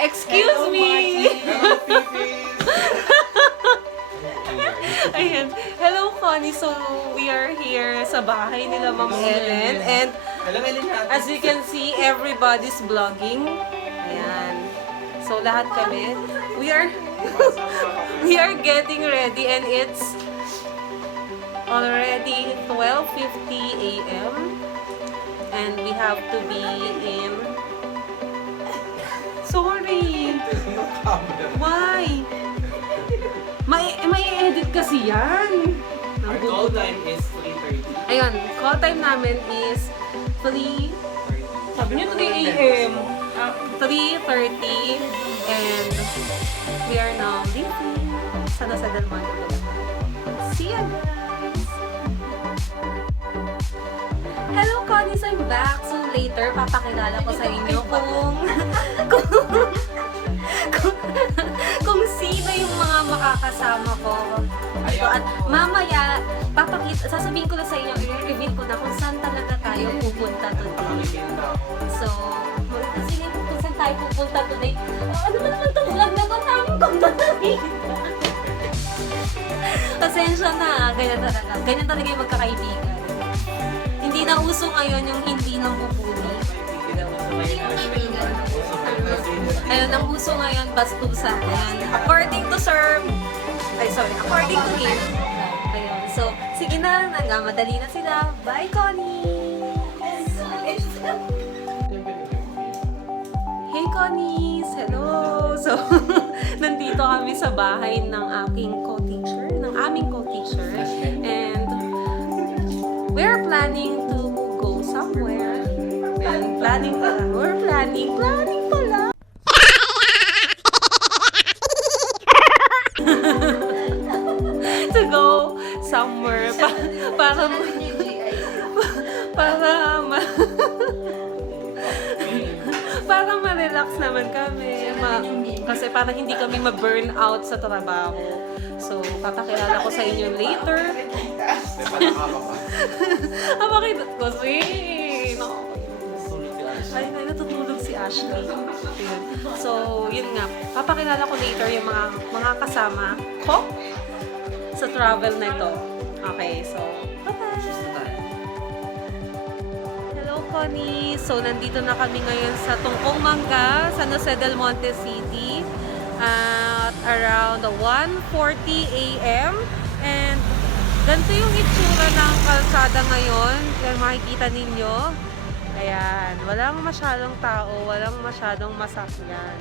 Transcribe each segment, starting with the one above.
Excuse me! Ayan. Hello, Connie. So, we are here sa bahay nila Ma'am Ellen. And as you can see, everybody's vlogging. Ayan. So, lahat kami. We are getting ready and it's already 12:50 a.m. and we have to be in... Sorry! Why? May edit kasi yan. Our call time is 3:30. Ayun, call time namin is 3... Sabi niyo 3 a.m. 3:30 and we are now leaving. Sana sa Dalman. See ya, guys! Hello, Connies! I'm back. So later, papakilala ko sa inyo kung sino yung mga makakasama ko. At mamaya, sasabihin ko na sa inyo, i-reveal ko na kung saan talaga tayo pupunta today. So, sige kung saan tayo pupunta today. Ano ba naman itong vlog na ito? Tamang pagdadali. Pasensya na, ganyan talaga. Ganyan talaga yung magkakaibigan. Hindi na uso ngayon yung hindi nang pupuli. Ayun, ang uso ngayon, bastusan. According to according to him. Ayun, so, sige na, nagmamadali na sila. Bye, Connie! Hey, Connies! Hello! So, nandito kami sa bahay ng aming co-teacher. And, we're planning to go somewhere. We're planning pala. To go somewhere para ma-relax naman kami. Kasi parang hindi kami ma-burn out sa trabaho. So, papakilala ko sa inyo later. Bakit? Kasi, ay, natutulog si Ashley. So, yun nga. Papakilala ko later yung mga kasama ko sa travel na ito. Okay, so, bye-bye! Hello, Connie! So, nandito na kami ngayon sa Tungkong Mangga, San Jose del Monte City at around 1:40 a.m. And ganito yung itsura ng kalsada ngayon. Yan makikita ninyo. Ayan, walang masyadong tao, walang masyadong masakyan.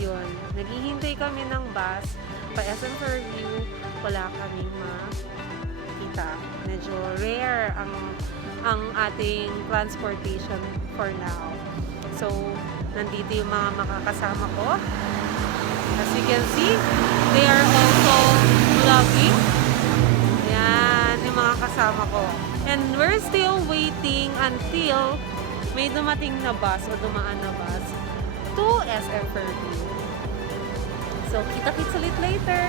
Yun, naghihintay kami ng bus pa SM Fairview. Wala kaming makita. Medyo rare ang ating transportation for now. So, nandito yung mga makakasama ko. As you can see, they are also vlogging. Ayan, yung mga kasama ko. And we're still waiting until may dumating na bus o dumaan na bus to SM Fairview. So, kita-kits ulit later!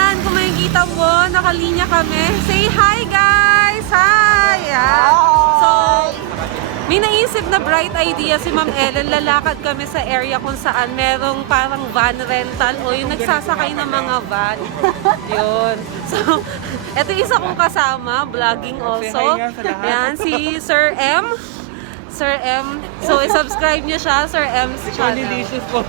And kung makikita mo, nakalinya kami. Say hi, guys! Hi! So, may naisip na bright idea si Ma'am Ellen. Lalakad kami sa area kung saan merong parang van rental o yung nagsasakay ng mga van. Yun. So, eto isa kong kasama, vlogging also. Yan, si Sir M. Sir M. So, i-subscribe niyo siya, Sir M's channel. Delicious po.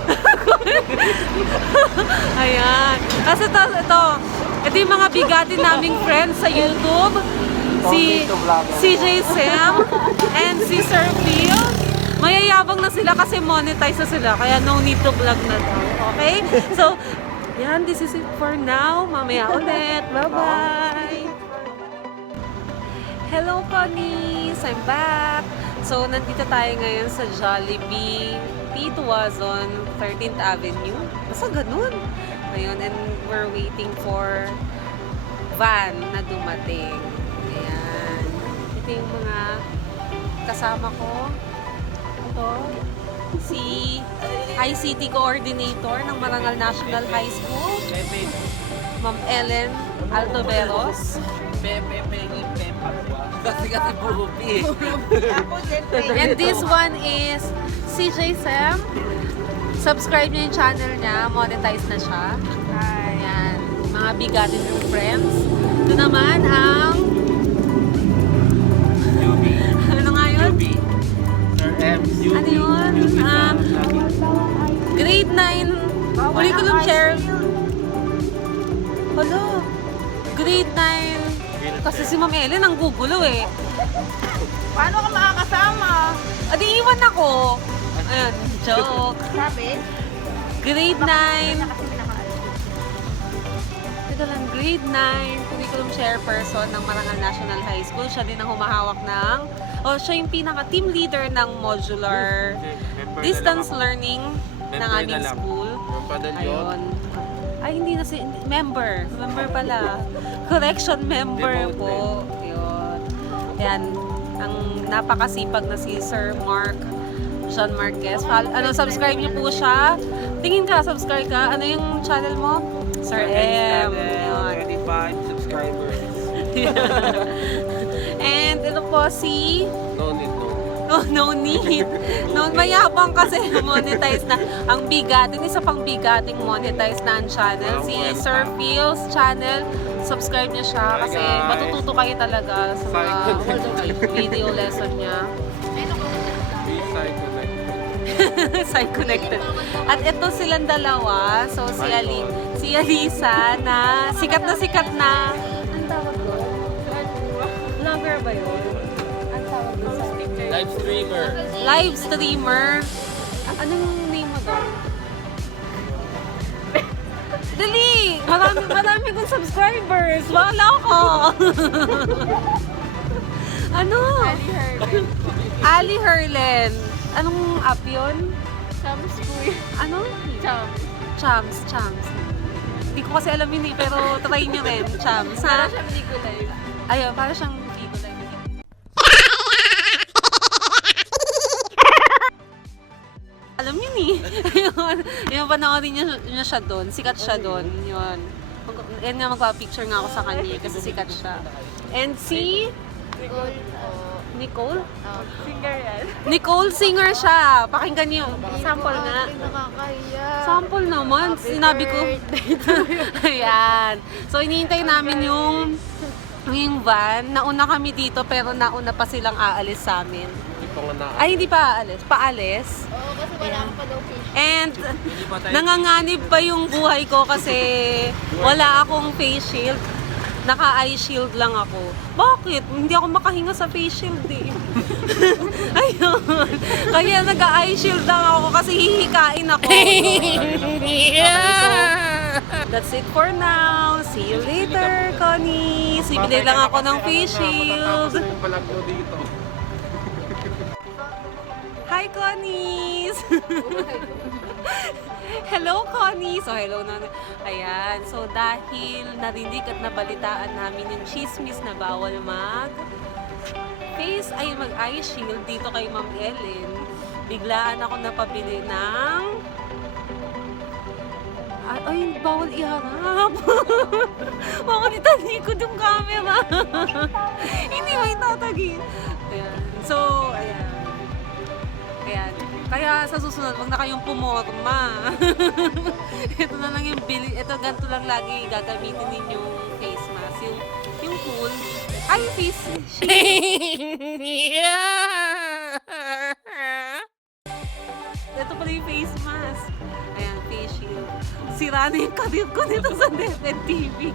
Ayan. Kasi ito yung mga bigatin naming friends sa YouTube. Si CJ Sam and si Sir Phil. Mayayabang na sila kasi monetize na sila. Kaya no need to vlog na daw. Okay? So, yan. This is it for now. Mamaya ulit. Bye-bye! Hello, Connies! I'm back! So, nandito tayo ngayon sa Jollibee Tuazon, 13th Avenue. Basta ganun. Ngayon, and we're waiting for van na dumating. Ayan. Ito yung mga kasama ko. Ito, si ICT Coordinator ng Marangal National High School, Ma'am Ellen Altoveros. And this one is si JSM. Subscribe niyo yung channel niya. Monetize na siya. Ayan. Mga bigatin yung friends. Ito naman ang... Ano nga yun? Ano yun? Grade 9 curriculum chair. Hello. Grade 9. Kasi si Ma'am Ellen ang gugulo eh. Paano ka makakasama? Adi iwan ako. Ayun, joke. Sabi? Grade 9. Kasi pinakaalis. Ito lang, grade 9, curriculum chairperson ng Maricon National High School. Siya din ang humahawak ng, siya yung pinaka-team leader ng modular distance learning ng aming school. Ayun. Ay, hindi na si, member. Member pala. Correction member po. Ayun. Yan. Ang napakasipag na si Sir John Marquez. Subscribe niyo po siya. Tingin ka, subscribe ka. Ano yung channel mo? Sir M. 25 subscribers. And ito po si... No need, no. No need. No, mayabang kasi monetize na. Ang bigating, isa pang bigating monetize na ang channel. Si Sir Phil's channel. Subscribe niyo siya kasi matututo kayo talaga sa mga video lesson niya. Side connected. At ito silang dalawa. So si Alisa na sikat na. Ang tawag doon? Vlogger ba yun? Ang tawag doon sa Live streamer. live streamer. Anong name mo doon? Dali! Marami kong subscribers. Wala ko. Ano? Ali Herlen. Anong app yun? Chams po yun. Ano? Chams. Chams. Hindi ko kasi alam yun eh, pero try nyo rin. Chams. Para Ha? siyang Ligo Live. Ayun, para siyang Bigo Live. Alam yun eh. Ayun. Yung panoorin niya siya doon. Sikat siya doon. Yun. Yan nga, magpa-picture nga ako sa kanya kasi sikat siya. And si... Nicole? Singer yan. Nicole, singer siya. Pakinggan niyo. Sample nga. Nakakahiya. Sample naman. Sinabi ko. Ayan. So, inihintay namin yung van. Nauna kami dito pero nauna pa silang aalis sa amin. Ay, hindi pa aalis. Paalis. Oo, kasi wala ka pa daw fish. And nanganganib pa yung buhay ko kasi wala akong face shield. Naka-eye shield lang ako. Bakit? Hindi ako makahinga sa face shield eh. Ayun. Kaya nag-eye shield lang ako kasi hihikain ako. Okay, so that's it for now. See you later, Connie. Bibili lang ako ng face shield. Hi, Connies! Hello, Connie! So, hello na. Ayan. So, dahil narinig at nabalitaan namin yung chismis na bawal mag-eye shield dito kay Ma'am Ellen, biglaan ako napabili ng... Ay, bawal iharap. Bawal italikod yung camera. Hindi mo itatagin. Ayan. So, ayan. Ayan. Kaya sa susunod, wag na kayong pumorma. Ito na lang yung bili. Ito, ganito lang lagi gagamitin ninyong face mask. Yung cool. Ay, face shield. Ito pala yung face mask. Ayan, face shield. Sira na yung career ko nito sa DepEd TV.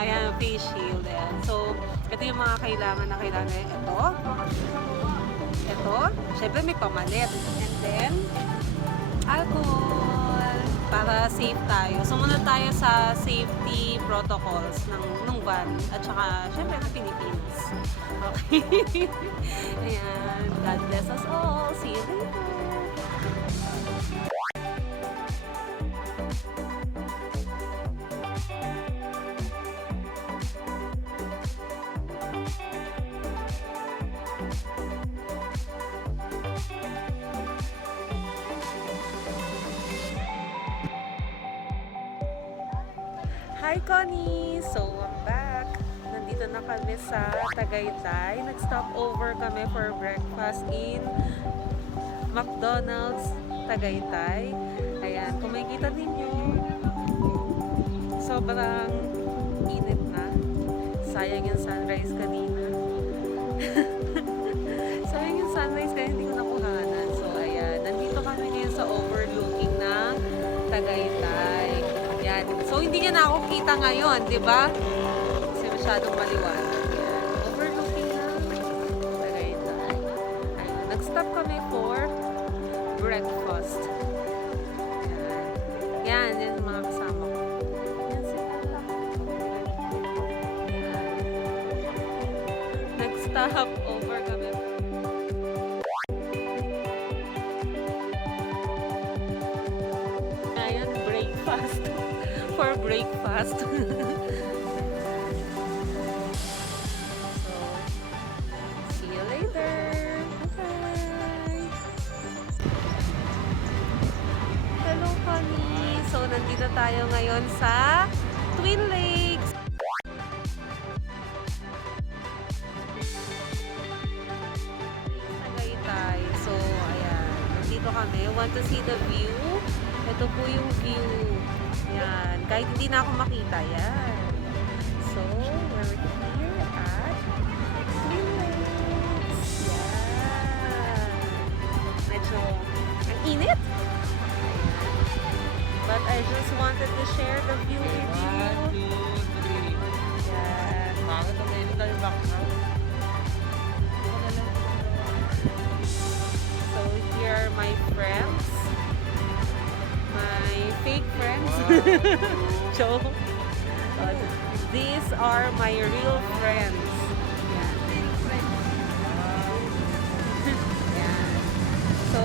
Ayan, face shield. Ayan. So, ito yung mga kailangan na kailangan. Ito, syempre may pamalit. And then, alcohol. Para safe tayo. Sumunod tayo sa safety protocols ng van. At saka, syempre, ng Philippines. Okay. Ayan. God bless us all. See you later. Hi, Connie! So, I'm back. Nandito na kami sa Tagaytay. Nag-stop over kami for breakfast in McDonald's Tagaytay. Ayan, kung makikita ninyo, sobrang init na. Sayang yung sunrise kanina. Sayang yung sunrise kaya hindi ko nakuhanan. So, ayan. Nandito kami ngayon sa overlooking ng Tagaytay. Ayan. So, hindi niya na ako kita ngayon, di ba? Kasi masyadong maliwanag. Ayan. Overlooking ng Tagaytay. Ayan. Nag-stop kami for breakfast. Ayan. Yan. Yan yung mga kasama ko. Yan sila. Ayan. Nag-stop over kami. Ayan, breakfast. For breakfast. So, see you later. Bye. Hello, honey. So, nandito tayo ngayon sa Twin Lakes. Tagaytay. So, ayan. Nandito kami. Want to see the view? Ito po yung view. Ayan. Kahit hindi na ako makita. Ayan. So, we're here at Twin Lakes. Ayan. Medyo ang init. Ayan. But I just wanted to share the view with you. 1, 2, 3. Ayan. Bakit ang mainit tayo background? So, here are my friends. My fake friends. Joke. But these are my real friends. Yan. Yan. So,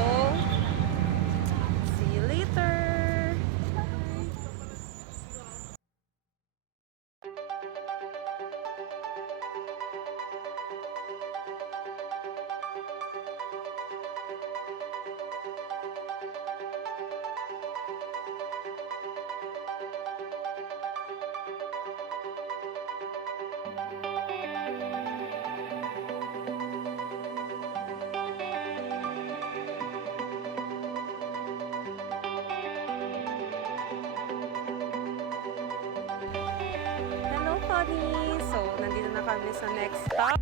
see you later. Hello, Connie! So, nandito na kami sa next stop.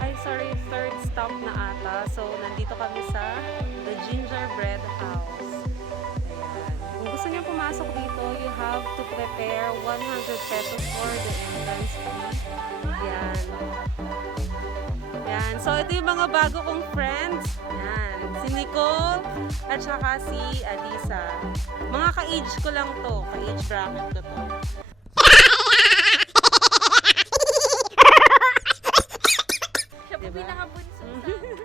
Ay, sorry, third stop na ata. So, nandito kami sa the Gingerbread house. Ayan. Kung gusto niyo pumasok dito, you have to prepare 100 pesos for the entrance fee. Yan. Yan. So, ito yung mga bago kong friends. Yan. Si Nicole at saka si Alisa. Mga ka-age ko lang to. Ka-age bracket ko to. Siya po Diba? pinakabunso sa amin.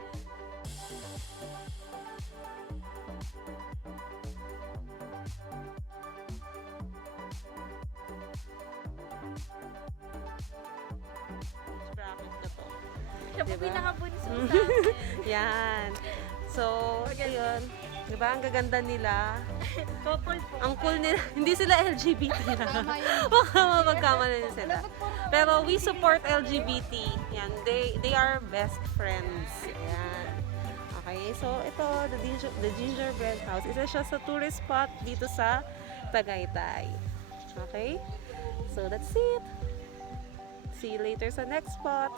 Age bracket ko to. Siya po Diba? pinakabunso sa amin. Yan. So, yun. Diba? Ang gaganda nila. Couple po. Ang cool nila. Hindi sila LGBT. Tama yun. Baka magkamali sila. Pero we support LGBT. Yan. They are best friends. Yan. Okay. So, ito, the Gingerbread house. Isa siya sa tourist spot dito sa Tagaytay. Okay? So, that's it. See you later sa next spot.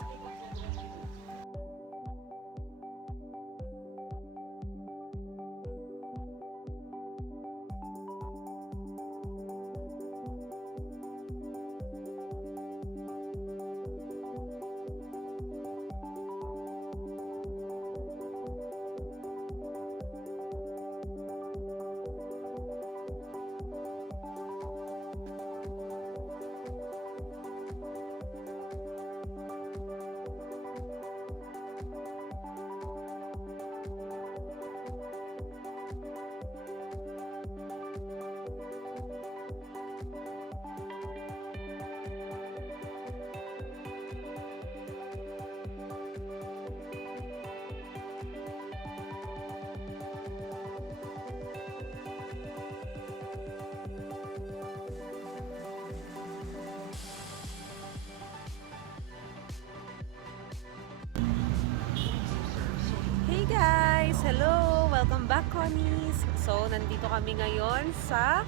guys! Hello! Welcome back, Connies! So, nandito kami ngayon sa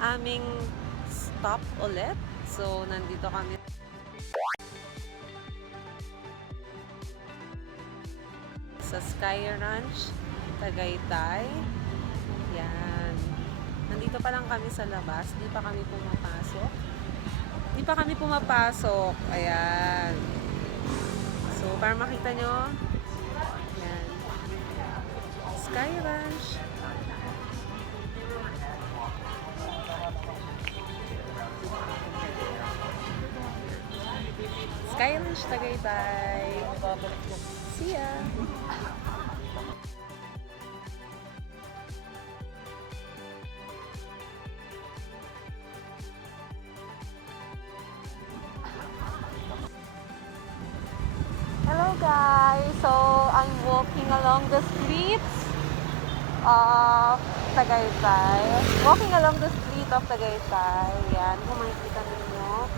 aming stop ulit. So, nandito kami sa Sky Ranch, Tagaytay. Yan. Nandito pa lang kami sa labas. Di pa kami pumapasok. Ayan. So, para makita nyo, yan. Sky Ranch. Sky Ranch, Tagaytay. See ya! Hello guys! So, I'm walking along the streets of Tagaytay. Walking along the street of Tagaytay. Yan, kung makikita ninyo.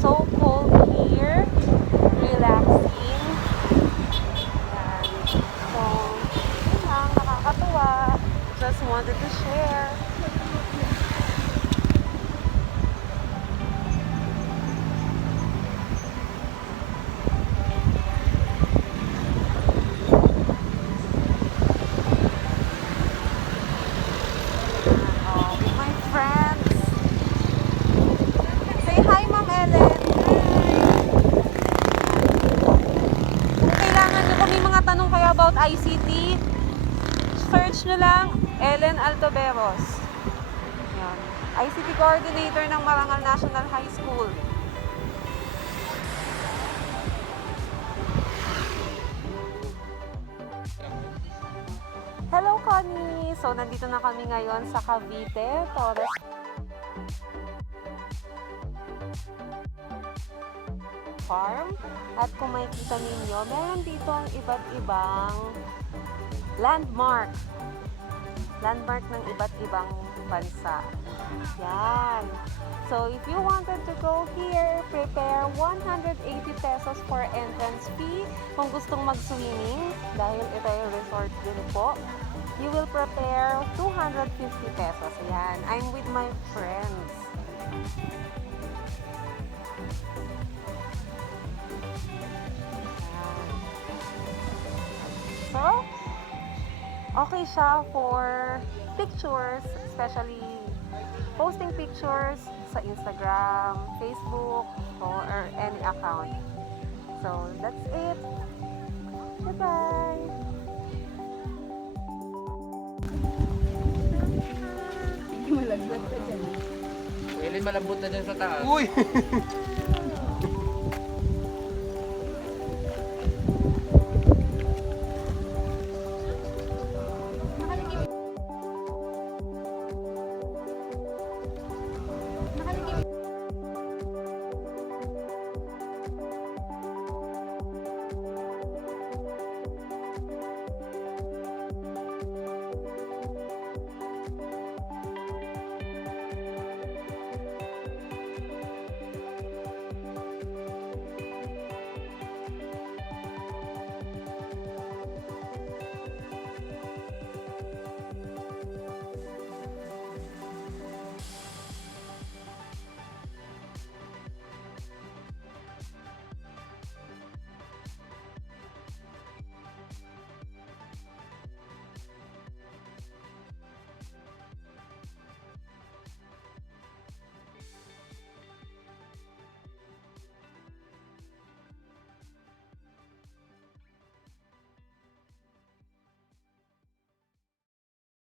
So cold here. Relaxing. Yan. So, yun lang, nakakatuwa. Just wanted to share. About ICT, search nyo lang Ellen Altoberos. Yan. ICT coordinator ng Maricon National High School. Hello, Connie! So, nandito na kami ngayon sa Cavite, Torres Farm. At kung makikita ninyo, meron dito ang iba't ibang landmark. Landmark ng iba't ibang bansa. Yan. So, if you wanted to go here, prepare 180 pesos for entrance fee. Kung gustong mag-swimming, dahil ito ay resort din po, you will prepare 250 pesos. Yan. I'm with my friends. So, okay siya for pictures, especially posting pictures sa Instagram, Facebook, or any account. So, that's it. Bye-bye! Ellen, malambot na dyan sa taas. Uy!